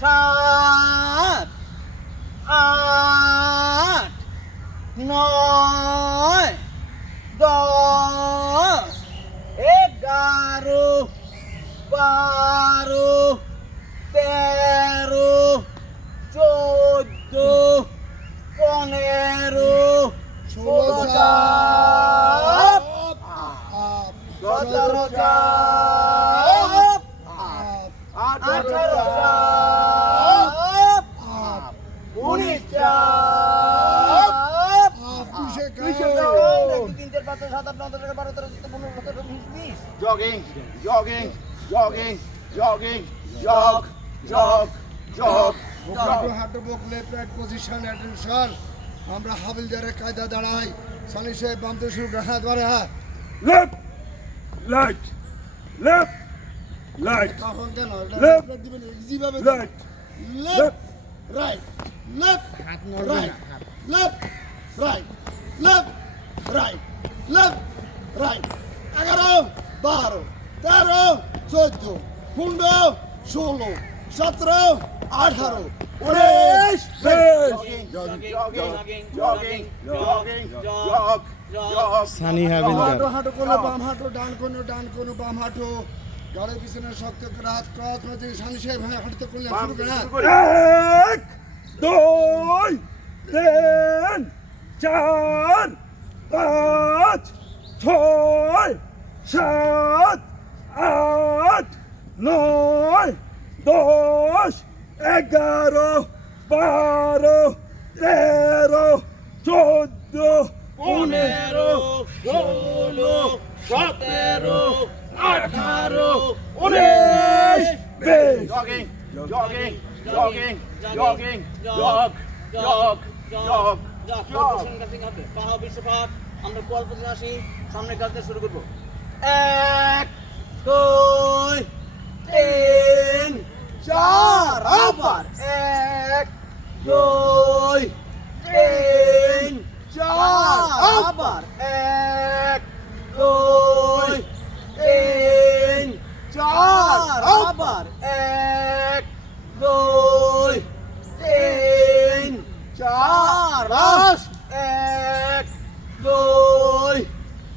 সাত, আট, নয়, 10, 11, 12, 13, 14, 15, 16, 17, 18, 19, jogging, jogging, jogging, jogging, jog, jog, jog, হাঁটু বুক লেফট রাইট পজিশন অ্যাটেনশন আমরা হাবিলদারের কায়দা দাঁড়াই সানি সাহেব বাম থেকে শুরু হাত ধরে হ্যাঁ লেফট রাইট লেফট রাইট কখন কেন লেফট দিবেন ইজি ভাবে রাইট লেফট রাইট লেফট হাত নড়বে না left right left right left right 11 12 13 14 15 16 17 18 19 Sunny হাঁটো হাঁটো করলে বাম হাঁটো ডান কোনো বাম হাঁটো গাড়ির পিছনে শক্ত করে হাত ক্রস করে সানি সাহেব হাঁটতে করলে শুরু করে এক দুই তিন চার পাঁচ ছয় সাত আট নয় 10 11 12 13 14 15, 16, 17, 18, 19 20 jogging, jogging, jogging, jogging, jog, jog, jog, jog. পাহা বিশ্বপাত আমরা কোয়াল পজিশন আসি সামনে কাজটা শুরু করব 1 2 3 4 আবার 1 2 3 4 আবার 1 2 3 4 আবার 1 2 3 4 লাস্ট 1 2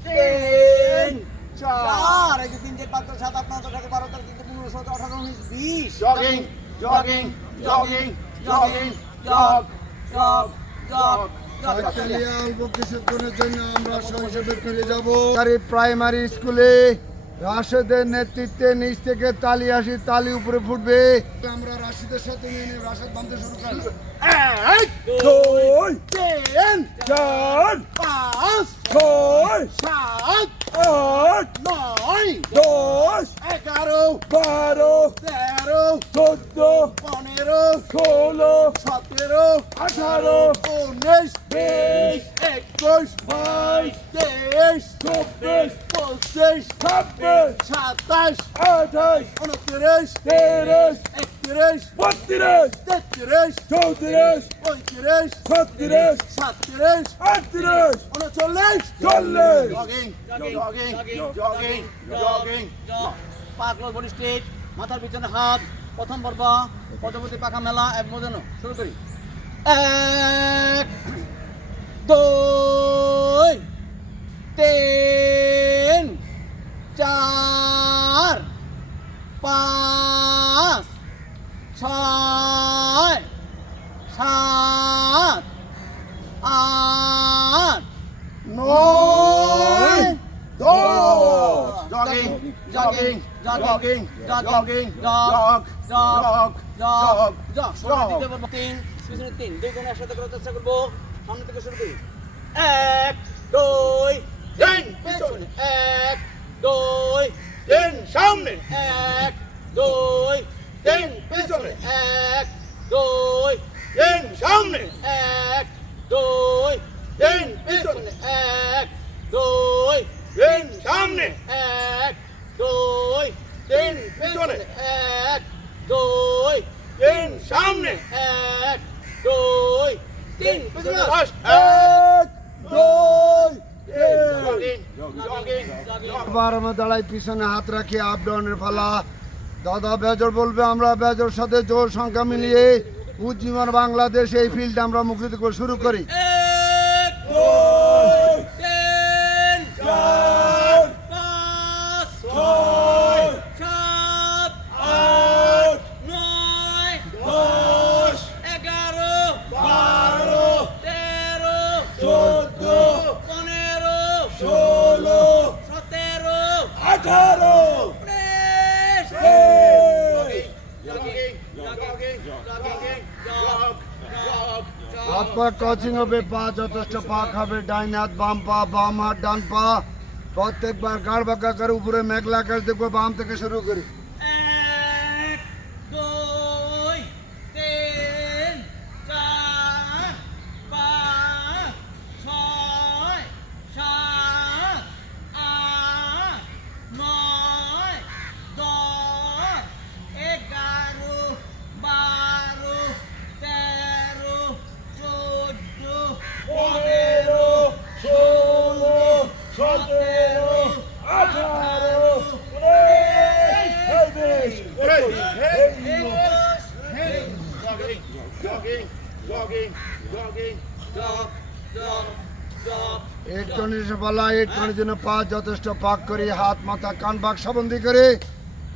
3 4 এই যে 3 4 5 6 7 8 9 10 11 12 13 15 16 18 19 20 jogging jogging jogging jogging jog jog jog অল্প কিছুক্ষণের জন্য আমরা শৈশবে ফিরে যাব প্রাইমারি স্কুলে রাশেদের নেতৃত্বে নিচ থেকে তালি আসি তালি উপরে ফুটবে আমরা রাশিদের সাথে নিয়ে রাশেদ বাঁধতে শুরু করব 1 2 3 4 5 6 7 8 9 10 11 12 13 14 15 16 17 18 19 20 21 22 24 25 26 27 28 29 30 31 32 33 34 35 36 37 38 39 40 jogging jogging jogging jogging পাগল বডি স্ট্রেট মাথার পিছনে হাত প্রথম পর্ব পদপতি পাখা মেলা এবং বোঝানো শুরু করি 1 2 3 4 5 6 7 8 9 jogging jogging jogging jogging jog jog jog jog সবাই দিতে পারবো 3 পিছনে 3 দুই কোণ একসাথে করার চেষ্টা করব সামনে থেকে শুরু করি 1 2 3 পিছনে 1 2 3 সামনে 1 2 3 পিছনে 1 2 3 সামনে 1 2 3 পিছনে 1 2 3 সামনে 1 2 3 পিছনে 1 2 3 সামনে 1 2 3 পিছনে লাস্ট 1 2 আবার আমরা দাঁড়াই পিছনে হাত রাখি আপ ডাউনের ফালা দাদা বেজর বলবে, আমরা বেজর সাথে জোর সংখ্যা মিলিয়ে উজ্জীবন বাংলাদেশ এই ফিল্ড আমরা মুখরিত করে শুরু করি। 1 2 3 4 5 6 7 8 9 10 11 12 13 14 15 16 17 18 হাত পা কোচিং হবে, পা যথেষ্ট পা খাবে, ডাইন হাত বাম পা, বাম হাত ডান পা। প্রত্যেকবার গাড় বাঁকা করে উপরে মেঘলা আকাশ দেখবো, বাম থেকে শুরু করি। 1 2 3 4 5 6 7 8 9 10 11 12 13 14 15 16 17 18 পালা 8 জন্য পা যথেষ্ট পাক করি, হাত মাথা কান বাক সাবন্দি করে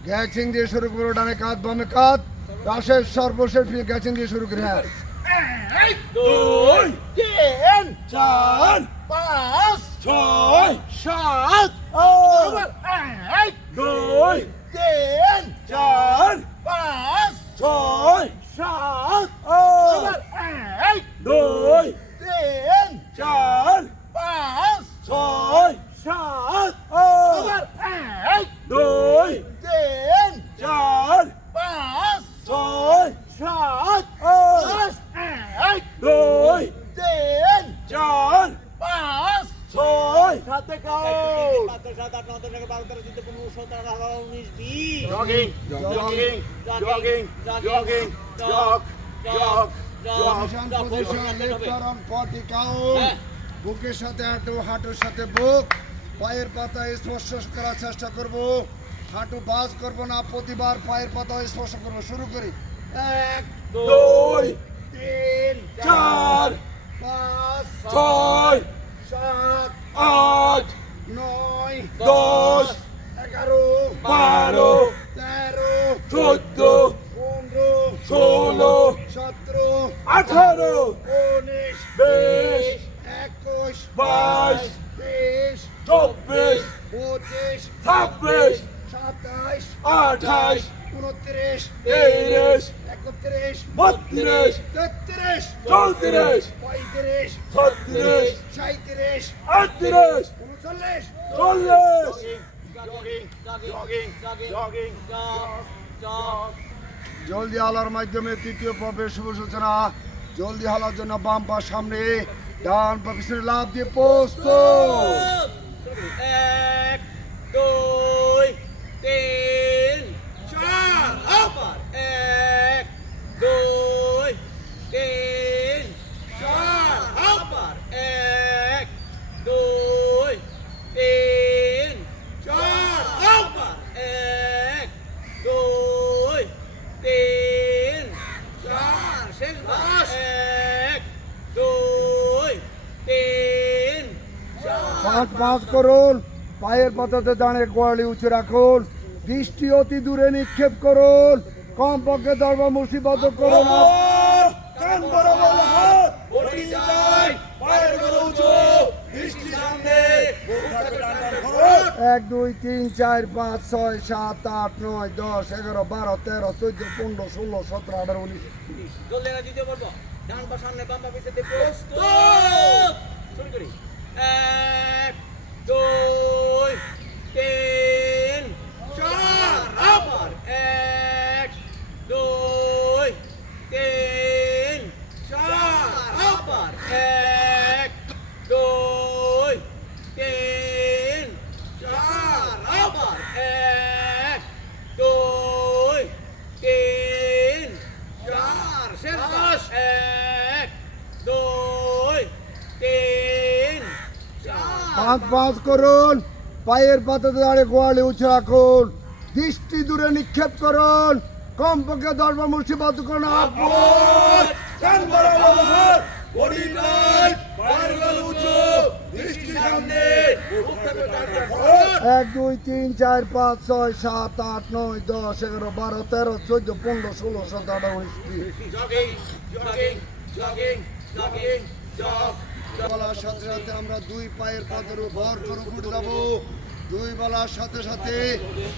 গ্যাচিং দিয়ে শুরু করবো। ডানে কাঁধ বামে কাঁধ, রাশের সর্বশেষ গ্যাচিং দিয়ে শুরু করি। হ্যাঁ 2 3 4 5 6 7 8 2 3 4 5 6 7 8 2 3 4 5 6 7 8 2 3 4 5 6 7 8 2 3 4 5 6 সাথে count 7 8 9 10 11 12 13 14 15 17 18 19 20 jogging jogging jogging jogging jog jog position position, left arm 40 count. হ্যাঁ। বুকের সাথে হাঁটু, হাঁটুর সাথে বুক, পায়ের পাতা স্পর্শ করার চেষ্টা করব। হাঁটু বাজ করব না, প্রতিবার পায়ের পাতা স্পর্শ করব। শুরু করি। 1 2 3 4 5 6 7 8 9 10 11 12 13 14 15 16 17 18 19 20 21 22 23 24 25 26 27 28 29 30 31 32 33 34 35 36 37 38 39 40 জলদি হালার মাধ্যমে তৃতীয় পর্বের শুভ সূচনা। জলদি হালার জন্য বাম পা সামনে, ডান পা পিছনে লাফ দিয়ে পোস্ত। 1 2 3 4 আবার 1 2 3 4 আবার 1 2 3 4 আবার 1 2 3 4 শেষ বাস 1 2 3 পাঁচ পাঁচ করুন, পায়ের পাতাতে দাঁড়িয়ে গোয়ালি উঁচু রাখুন, দৃষ্টি অতি দূরে নিক্ষেপ করুন, কমপক্ষে দরবার মুসিবত করুন। কান বরাবর হাত ওঠি যায় পায়ের গলা উঁচু দৃষ্টি সামনে মুখ থাকে টানটান খরচ 1 2 3 4 5 6 7 8 9 10 11 12 13 14 15 16 17 18 19। জলদি না দ্বিতীয় পর্ব ডান পা সামনে বাম পা পিছনে প্রস্তুত শুরু করি 1 2 3 4 আবার 1 2 3 4 আবার 1 2 3 4 আবার 1 2 3 4 শেষ বাস 1 2 3 4 পাঁচ পাঁচ করুন, পায়ের পাতাতে দাঁড়িয়ে গোয়ালি উঁচু রাখুন, দৃষ্টি দূরে নিক্ষেপ করুন, কমপক্ষে 10 বার মুষ্টিবদ্ধ করুন। কান বড় বড় হাত বডি টাইট পায়ের গোল উঁচু দৃষ্টি সামনে মুখ থেকে টানটান forward 1 2 3 4 5 6 7 8 9 10 11 12 13 14 15 16 17 18 19 jogging jogging jogging jogging jug বলার সাথে সাথে আমরা 2 পায়ের পাদের উপর করে উঠে যাব। 2 বলার সাথে সাথে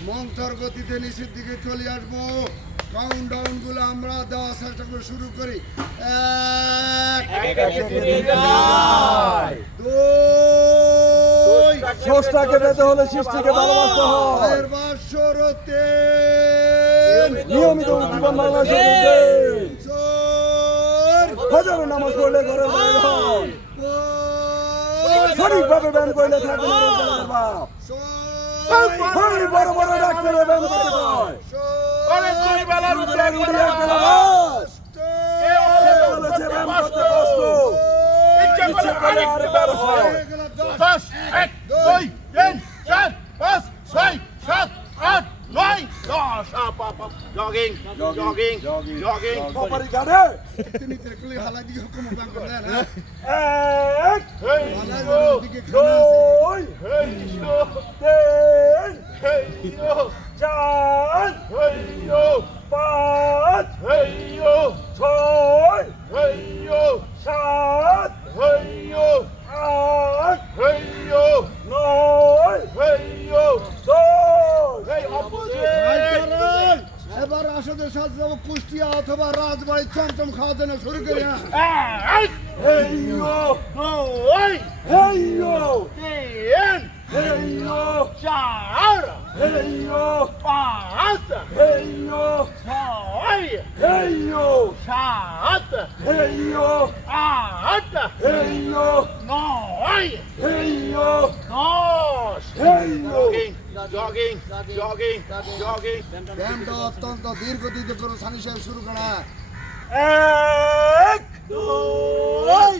মন্থর গতিতে নিচের দিকে চলে আসবো। কাউন্টডাউন গুলো আমরা দেওয়ার চেষ্টা করে শুরু করি। 1 2 ষষ্ঠাকে পেতে হলে সৃষ্টিকে ভালোবাসতে হয় পায়ের বাসরতে নিয়মিত জীবন বাংলাদেশের ফজরের নামাজ পড়লে ঘরের বাইরে হয় সঠিকভাবে ব্যায়াম করলে থাকে না রোজগারের বাপ ওই বড় বড় ডাক্তারে ব্যায়াম করতে হয় অনেক বেলার উঠে উঠে একটা নামাজ বলেছে ব্যায়াম করতে কষ্ট ইচ্ছে করে আর ব্যায়াম হয় 10 1 2 3 4 5 6 7 8 9 10 up jogging jogging jogging বাবারি গানে তিনি তেকুলি হালা দিকে হুকুম বাং করে না। এক hey হালার দিকে খানা আছে। দুই hey yo তিন hey yo চার hey yo পাঁচ hey yo ছয় hey yo সাত hey yo আট hey yo নয় hey yo দশ hey রাইট opposite করেন। এবার আসলে সাথে যাব কুষ্টিয়া অথবা রাজবাড়ি চমচম খাওয়া দেওয়া শুরু করি। hey হেইয়ো hey হেইয়ো তিন হেইয়ো চার হেইয়ো পাঁচ হেইয়ো ছয় হেইয়ো সাত হেইয়ো আট হেইয়ো নয় হেইয়ো 10 হেইয়ো jogging jogging jogging ব্যায়ামটা অত্যন্ত ধীর গতিতে করে সানি সাহেব শুরু করা। এক দুই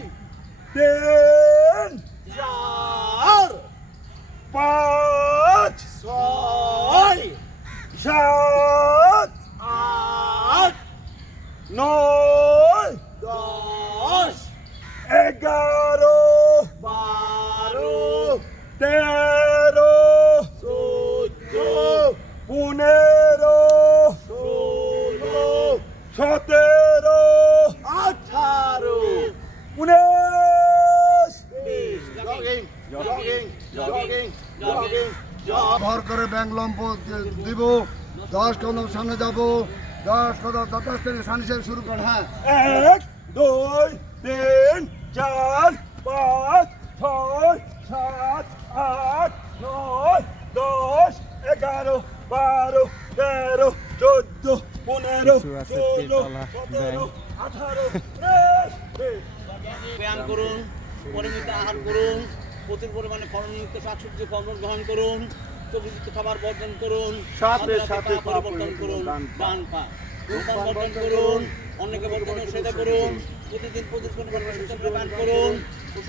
তিন চার পাঁচ ছয় সাত আট নয় 10 11 12 13 14 15 16 17 18 19 jogging jogging jogging jogging jog ভর করে ব্যাংক লম্ব দিব। 10 কদম সামনে যাব। 10 কদম 10 থেকে সানি সাহেব শুরু কর। হ্যাঁ এক দুই তিন চার পাঁচ ছয় সাত আট নয় 10 11 12 13 14 15 16 17 18 ব্যায়াম করুন, পরিমিত আহার করুন, প্রচুর পরিমাণে ফলনযুক্ত শাকসবজি ফল গ্রহণ করুন, চর্বিযুক্ত খাবার বর্জন করুন, সাথে মাঝে সাথে পা পরিবর্তন করুন, ডান পা ধূমপান বর্জন করুন, অন্যকে বর্জন সেটা করুন, প্রতিদিন 25 ঘন্টা সচেতন ব্যায়াম করুন,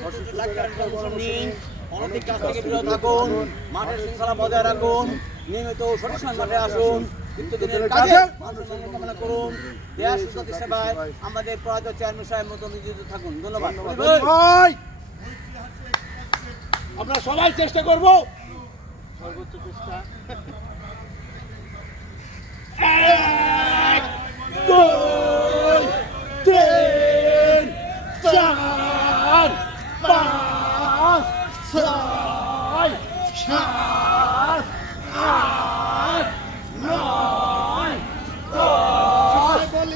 ওষুধ ডাক্তারের পরামর্শ নিন, অনধিক কাজ থেকে বিরত থাকুন, মাঠের শৃঙ্খলা বজায় রাখুন, নিয়মিত সঠিক সময় মাঠে আসুন, নিত্যদিনের কাজে মানুষের মঙ্গল কামনা করুন। দেশ সুস্থতা সেবায় আমাদের প্রয়াত চেয়ারম্যান সাহেব মতো নিয়োজিত থাকুন। ধন্যবাদ। আমরা সবাই চেষ্টা করব সর্বোচ্চ চেষ্টা। এক দুই তিন চার পাঁচ ছয় সাত আট নয় 10 11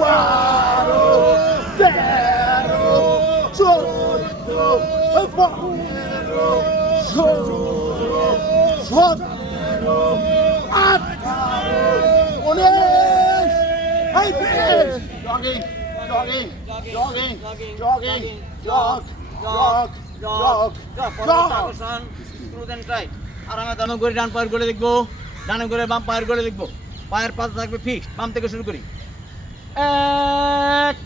12 13 14 15 16 17 18 19 hey finish jogging jogging jogging jogging jog jog jog jog আর আমরা ডান করে ডান পায়ের গলে দেখবো, ডান করে বাম পায়ের গলে দেখবো, পায়ের পাশে থাকবে ফিক্স। বাম থেকে শুরু করি। 1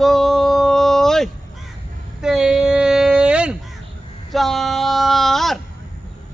2 3 4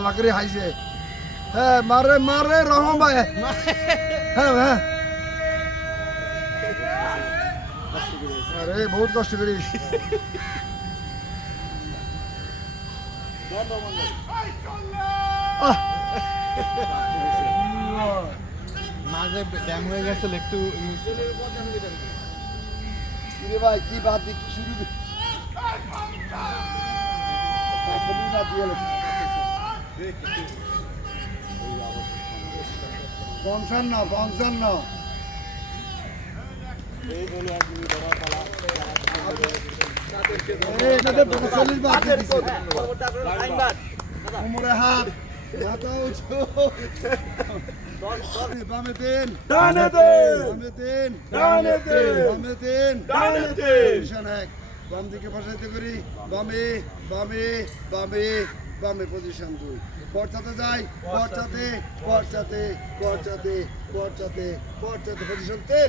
ভালো করে হাইছে হ্যাঁ মারে মারে রহম ভাই হ্যাঁ হ্যাঁ আরে বহুত কষ্ট করিস মাঝে ড্যাম হয়ে গেছিল একটু রে ভাই কি বাদ দি শুরু পঞ্চান্ন পঞ্চান্ন কোমরে হাত মাথা উঁচু বামে তিন ডানে তিন বামে তিন ডানে তিন বামে তিন ডানে তিন পজিশন এক বাম দিকে বসাইতে করি বামে বামে বামে বামে পজিশন দুই পর্চাতে যাই পর্চাতে পর্চাতে পর্চাতে পর্চাতে পর্চাতে পজিশন তিন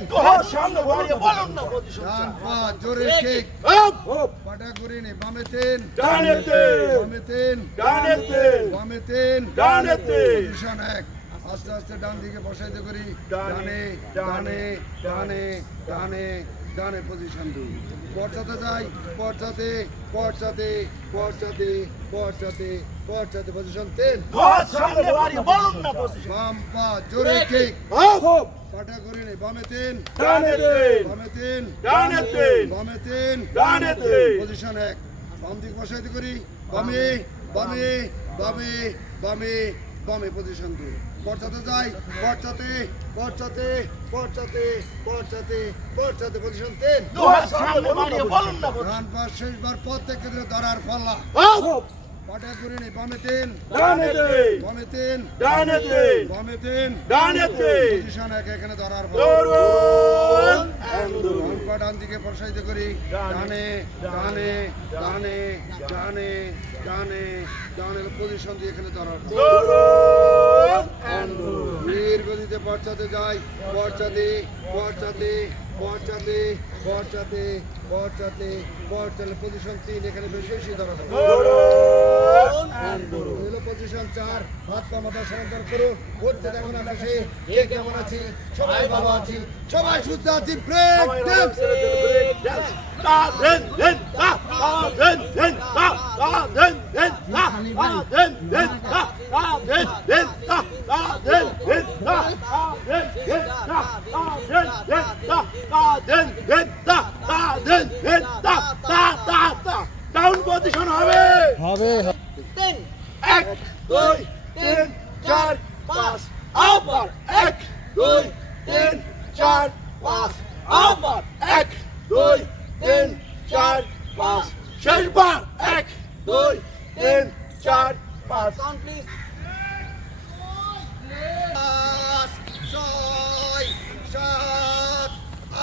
সামনে বাড়িয়ে বলুন না পজিশন ডান পা জোরে কিক আপ আপ পাটা করি নি বামে তিন ডানে তিন বামে তিন ডানে তিন বামে তিন ডানে তিন পজিশন এক আস্তে আস্তে ডান দিকে বসাইতে করি ডানে, ডানে ডানে ডানে ডানে ডানে পজিশন দুই পর্চাতে যাই পর্চাতে পর্চাতে পর্চাতে পর্চাতে পর্চাতে পজিশন তিন সামনে বাড়িয়ে বলুন না পজিশন বাম পা জোরে কিক আপ আপ পাটা করি নি বামে তিন ডানে তিন বামে তিন ডানে তিন বামে তিন ডানে তিন পজিশন এক বাম দিক বসাইতে করি বামে বামে বামে বামে বামে পজিশন দুই পর্চাতে যাই পর্চাতে পর্চাতে পর্চাতে পর্চাতে পর্চাতে পজিশন তিন সামনে বাড়িয়ে বলুন না রান পাস শেষবার প্রত্যেককে ধরে ধরার পাল্লা আপ আপ পাটা করি নি বামে তিন ডানে তিন বামে তিন ডানে তিন বামে তিন ডানে তিন পজিশন এক এখানে ধরার পাল্লা দৌড়ুন ডান পা ডান দিকে প্রসারিত করি ডানে ডানে ডানে ডানে ডানে ডানের পজিশন দিয়ে এখানে ধরার দৌড়ুন বীর গতিতে পর্চাতে যাই পর্চাতে পর্চাতে পর্চাতে পর্চাতে পর্চাতে পর্চাতে পজিশন তিন এখানে বেশি বেশি ধরা হবে হলো পজিশন চার হাত পা মাথা সমান্তর করো করতে কেমন আকাশে কে কেমন আছি সবাই ভালো আছি সবাই সুস্থ আছি ব্রেক ড্যান্স ডাউন পজিশন হবে হবে তিন 1 2 3 4 5 আবার 1 2 3 4 5 আবার 1 2 3 4 5 শেষবার 1 2 3 4 5 কাউন্ট প্লিজ ছয় সাত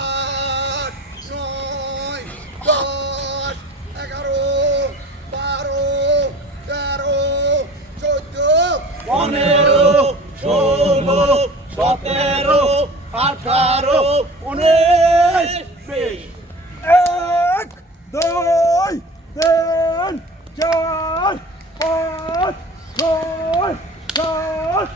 আট নয় দশ 11 12 13 14 15 16 17 18 19 20 এক দুই তিন চার পাঁচ ছয় সাত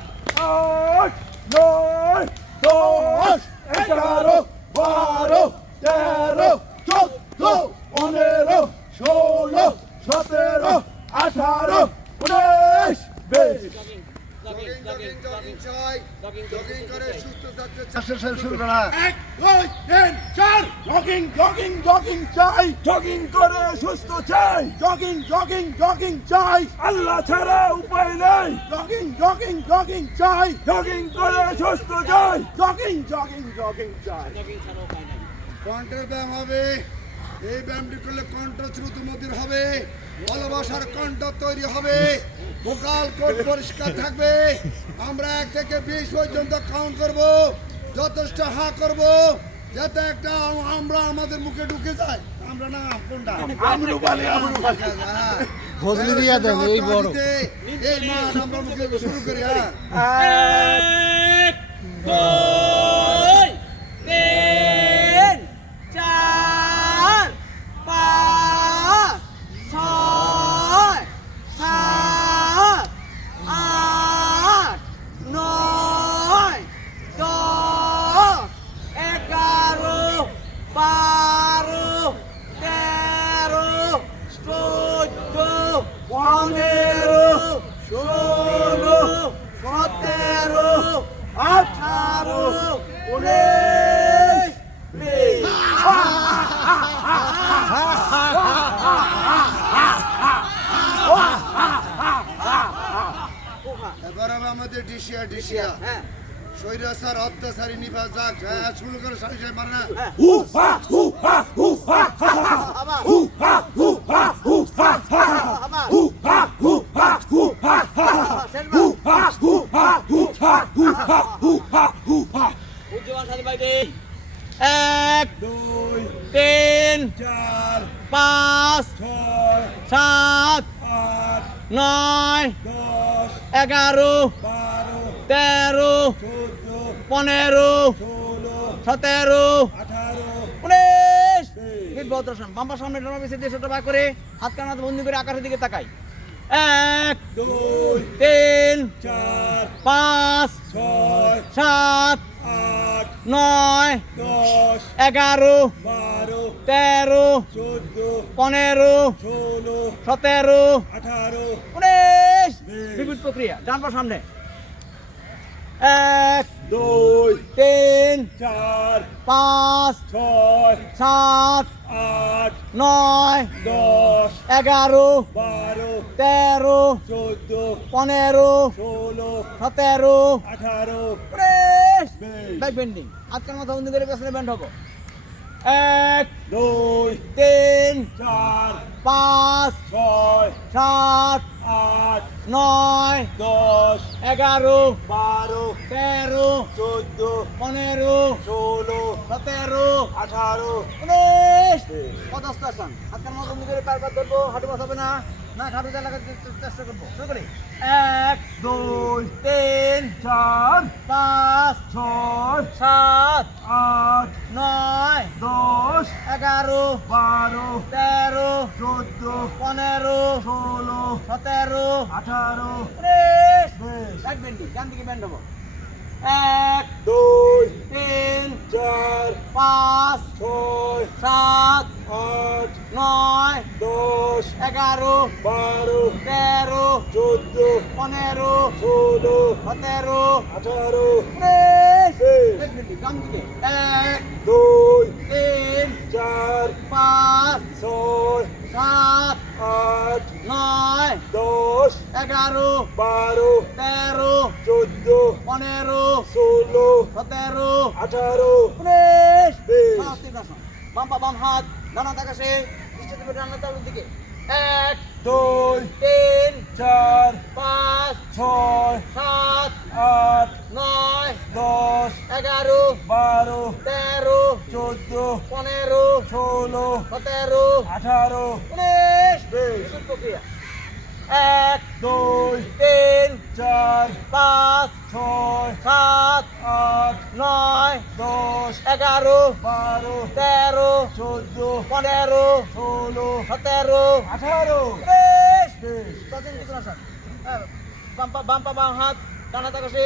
আট নয় 10 11 12 13 14 15 16 17 18 19 20 জগিং জগিং জগিং চাই জগিং করে সুস্থ থাকতে চাষের সাহেব শুরু করা 1 2 3 4 জগিং জগিং জগিং চাই জগিং করে সুস্থ চাই জগিং জগিং জগিং চাই আল্লাহ ছাড়া উপায় নেই জগিং জগিং জগিং চাই জগিং করে সুস্থ চাই জগিং জগিং জগিং চাই কণ্ঠের ব্যায়াম হবে এই ব্যায়ামটি করলে কণ্ঠ শ্রুতিমতির হবে ভালোবাসার কণ্ঠ তৈরি হবে ভোকাল কোড পরিষ্কার থাকবে আমরা 1 থেকে 20 পর্যন্ত কাউন্ট করব যথেষ্ট হা করব যাতে একটা আমরা আমাদের মুখে ঢুকে যায় আমরা না কোনটা আমরু বলে ফজলি দিয়া দেন এই বড় এই মান আমরা মুখে শুরু করি হ্যাঁ 1 2 3 4 5 6 7 স্বৈরাচার অত্যাচারী নিভা যাক হ্যাঁ শুরু করে সারি সাহেব মারে না হু হা হু হা হু হা আবার হু হা হু হা হু হা আবার হু হা হু হা হু হা শেষবার হু হা হু হা হু হা হু হা হু হা হু হা উজ্জ্বল সাথে বাইরে 1 দুই 3 চার 5 ছয় 7 আট 9 দশ 11 বারো 13 চোদ্দ 15 ষোলো 17 আঠারো 19 হিট বদ্রসন বাম্পার সামনে ড্রামা বেশি দেশটা বাই করে হাত কানা বন্ধ করে আকাশের দিকে তাকাই 1 দুই 3 চার 5 ছয় 7 আট 9 দশ 11 বারো 13 চোদ্দ 15 ষোলো 17 আঠারো 19 বিপরীত প্রক্রিয়া ডান পা সামনে 1 দুই 3 চার 5 ছয় 7 আট 9 দশ 11 বারো 13 চোদ্দ 15 ষোলো 17 আঠারো 19 ব্যাক বেন্ডিং আজকের মাথা বন্ধ করে পেছনে ব্যান্ড হবো 1 দুই 3 চার 5 ছয় 7 আট 9 দশ 11 বারো 13 চোদ্দ 15 ষোলো 17 আঠারো 19 পদস্থ আসন হাতের মতো করে পারবার ধরবো হাঁটু বসাবে না না হাঁটু লাগাতে চেষ্টা করবো শুরু করি 1 দুই 3 চার 5 ছয় 7 আট 9 দশ 11 বারো 13 চোদ্দ 15 ষোলো 17 আঠারো 19 ব্যাক বেন্ডিং ডান দিকে ব্যান্ড হবো 1 দুই 3 চার 5 ছয় 7 আট 9 দশ 11 বারো 13 চোদ্দ 15 ষোলো 17 আঠারো 19 ডান দিকে 1 দুই 3 চার 5 ছয় 7 আট 9 দশ 11 বারো 13 চোদ্দ 15 ষোলো 17 আঠারো 19 বাম পা বাম হাত ডানা তাকাশে স্টেপে ডানা তালুর দিকে 1 দুই 3 চার 5 ছয় 7 আট 9 দশ 11 বারো 13 চোদ্দ 15 ষোলো 17 আঠারো 19 প্রক্রিয়া 1 দুই 3 চার 5 ছয় 7 আট 9 দশ 11 বারো 13 চোদ্দ 15 ষোলো 17 আঠারো বাম পা বাম হাত ডানা তাকাশে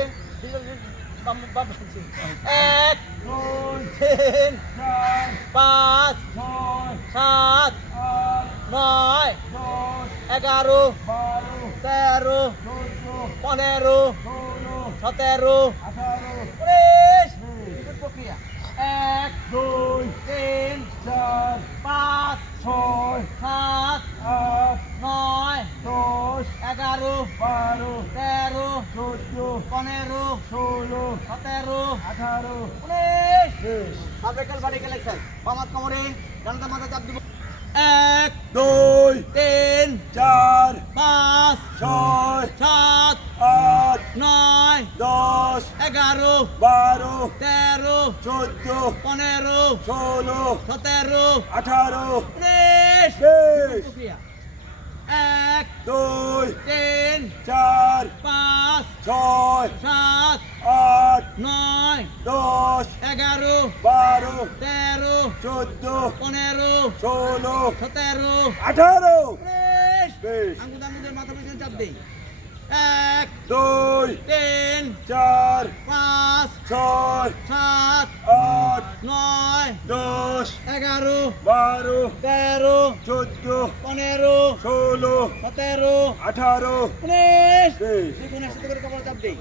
এক দুই তিন চার 5 ছয় 7 আট 9 দশ 11 বারো 13 চোদ্দ 15 ষোলো 17 আঠারো 19 প্রক্রিয়া 1 দুই 3 চার 5 ছয় 7 আট 9 দশ 11 বারো 13 চোদ্দ 15 ষোলো 17 আঠারো 19 সার্ভিক্যাল ভার্টিক্যাল এক্সারসাইজ বাম হাত কোমরে ডান হাত মাথা চাপ দিব 1 দুই 3 চার 5 ছয় 7 আট 9 দশ 11 বারো 13 চোদ্দ 15 ষোলো 17 আঠারো 19 প্রক্রিয়া 1 দুই 3 চার 5 ছয় 7 আট 9 দশ 11 বারো 13 চোদ্দ 15 ষোলো 17 আঠারো 19 আঙ্গুল আঙ্গুলের মাথা পিছনে চাপ দেই 1 দুই 3 চার 5 ছয় 7 আট 9 দশ 11 বারো 13 চোদ্দ 15 ষোলো 17 আঠারো 19 দেখুন একসাথে করে কপাল চাপ দেই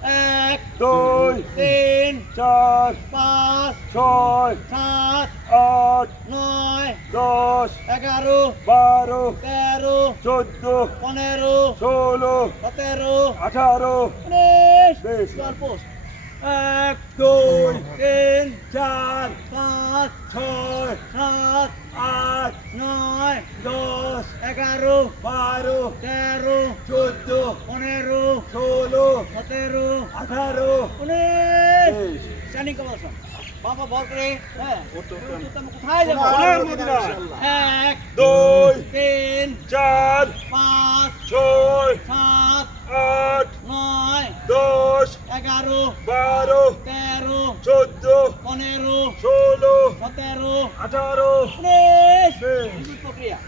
1 দুই 3 চার 5 ছয় 7 আট 9 দশ 11 বারো 13 চোদ্দ 15 ষোলো 17 আঠারো 19 বেশ। জল পোস্ট এক, 2 তিন, 4 পাঁচ, 6 সাত, 8 নয়, 10 11, 12 13, 14 15, 16 17, 18 19। স্ট্যান্ডিং কমাশন। বাবা ভর করে, হ্যাঁ। আমি কোথায় যাবো? সোনার মদিনা। এক, 2 তিন, 4 পাঁচ, 6 সাত, 8 নয়, 10 11, 12 13, 14 15, 16 17, 18 19। বেশ। বিদ্যুৎ প্রক্রিয়া।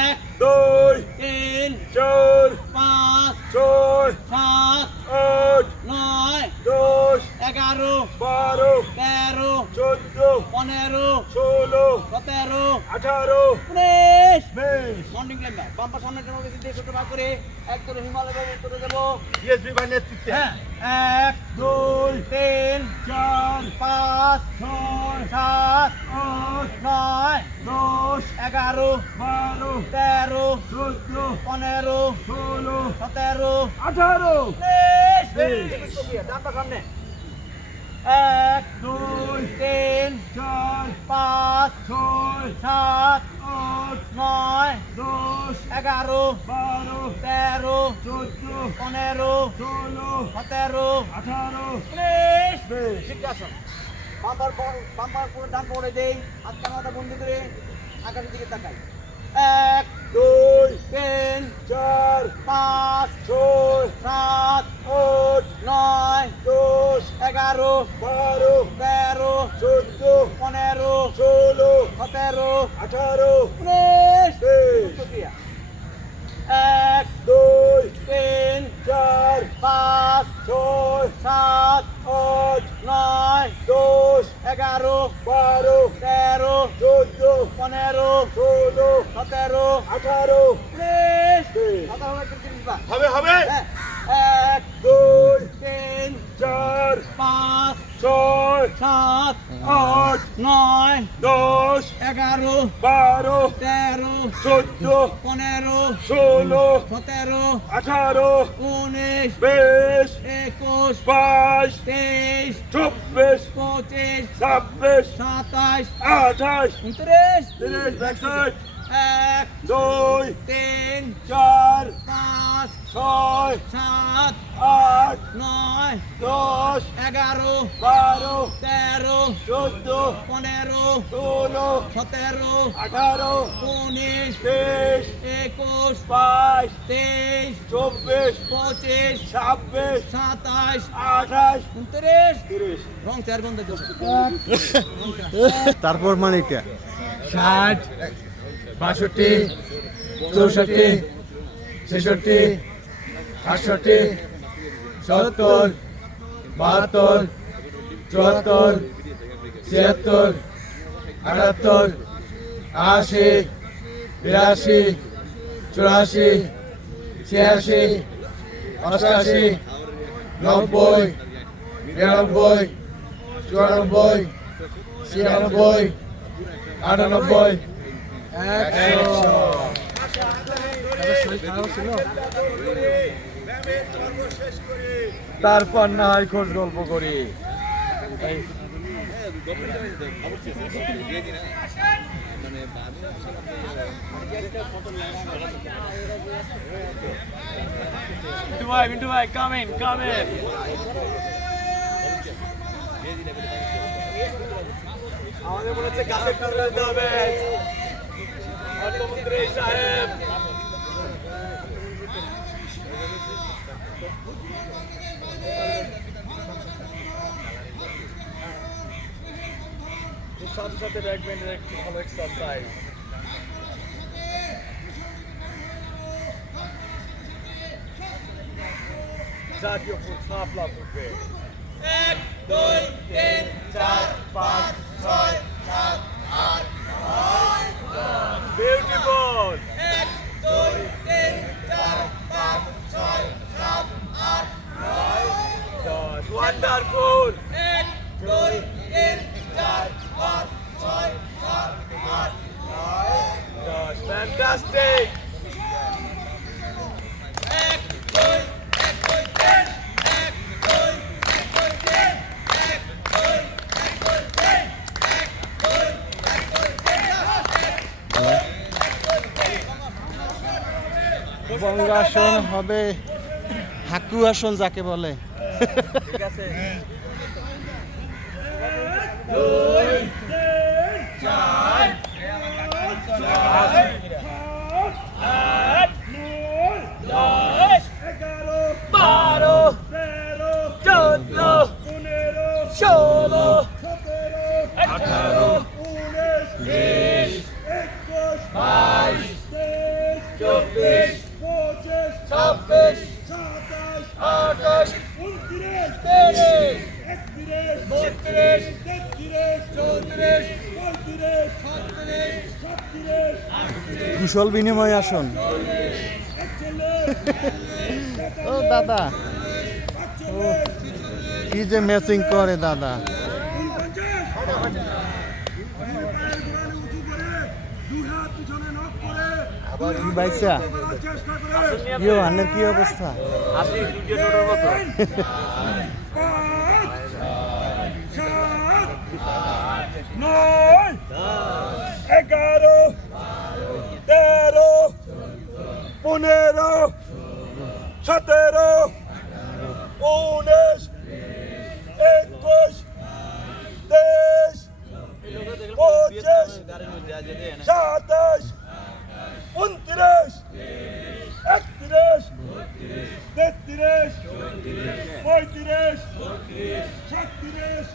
এক, 2 তিন, 4 পাঁচ, 6 সাত, 8 নয়, 10 11, 12 13, 14 15, 16 17, 18 19। বেশ। Morning climber. বাম্পার সামনে টানো বেশি দিয়ে ছোট ভাগ করে এক করে হিমালয় বাবু উত্তরে যাবো। ডিএসপি ভাই নেতৃত্বে হ্যাঁ। এক, 2 তিন, 4 পাঁচ, 6 সাত, 8 নয়, 10 11, 12 13, 14 15, 16 17, 18 বিদ্যুৎ প্রক্রিয়া। ডানপা সামনে। এক, 2 তিন, 4 পাঁচ, 6 সাত, 8 নয়, 10 11, 12 13, 14 15, 16 17, 18 19। বেশ। জিজ্ঞাসন। বাম্পার পুরো ডান পড়ে দেই। হাতটা মাথা বন্ধ করে আকাশের দিকে তাকাই। এক, 2 তিন, 4 পাঁচ, 6 সাত, 8 নয়, 10 11, 12 13, 14 15, 16 17, 18 19। বেশ। প্রক্রিয়া। এক, 2 তিন, 4 পাঁচ, 6 সাত, 8 নয়, 10 11, 12 13, 14 15, 16 17, 18 19। বেশ। কথা হবে 30 বার। হবে হবে হ্যাঁ। এক, 2 তিন, 4 পাঁচ, 6 সাত, 8 নয়, 10 11, 12 13, 14 15, 16 17, 18 19, 20 21, 22 23, 24 25, 26 27, 28 29। 30 ব্যাক সাইড এক, 2 তিন, 4 পাঁচ, 6 সাত, 8 নয়, 10 11, 12 13, 14 15, 16 17, 18 19, 23 21, 22 23, 24 25, 26 27, 28 29। 30 রং চার বন্ধ করো। তারপর মানিকা 60 62 64 66 68 70 72 74 76 78 80 82 84 86 88 90 92 94 96 98 তারপর না হয় খোঁজ গল্প করি Mintu bhai, come in. আমাদের বলেছে গাছে কাটলে দিতে হবে অর্থমন্ত্রী সাহেব সাথে সাথে রাখবেন একটু ভালো এক্সারসাইজ জাতীয় ফুল সাপলা ফুটবে 1, 2, 3, 4, 5, 6, 7, 8, 9, 10, বিউটিফুল 1, 2, 3, 4, 5, 6, 7, 8, 9, ওয়ান্ডারফুল 1, 2, 3, 4, 5, 6, 7, 8, 9, ফ্যান্টাস্টিক 1, 2, 3, 1, 2, 3, 1, 2, বঙ্গাসন হবে হাকু আসন যাকে বলে। কুশল বিনিময় আসন। ও দাদা, ও কি যে ম্যাচিং করে দাদা। কি বাইসা ইয়ো আন্নের কি অবস্থা? নয় 11 13 15 17 19 21 23 25 27 29 31 33 35 36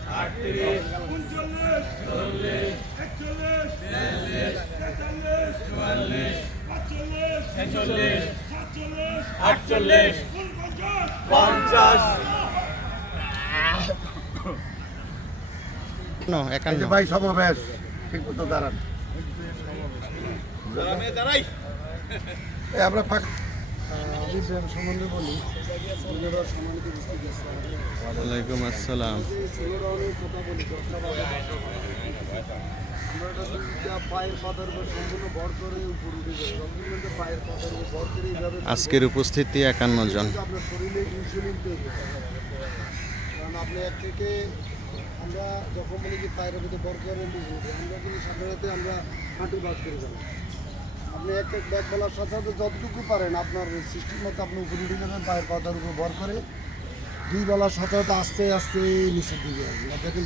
51 ভাই সমাবেশ ঠিক মতো দাঁড়ান। আমরা সম্বন্ধে বলি। ওয়ালাইকুম আসসালাম। আজকের উপস্থিতি 51 জন। আপনার শরীরে ইনসুলিন তৈরি হয়। কারণ আপনি এক থেকে আমরা যখন বলি যে পায়ের মধ্যে বর করে আমরা কিন্তু সাধারণত আমরা হাঁটু বাস করে যাবো। আপনি এক এক ব্যাগ বলার সাথে সাথে যতটুকু পারেন আপনার সৃষ্টির মতো আপনি উপরে উঠে যাবেন পায়ের পাতার উপর ভর করে 2 বেলার সাথে সাথে আস্তে আস্তে নিচের দিকে আসবেন। দেখেন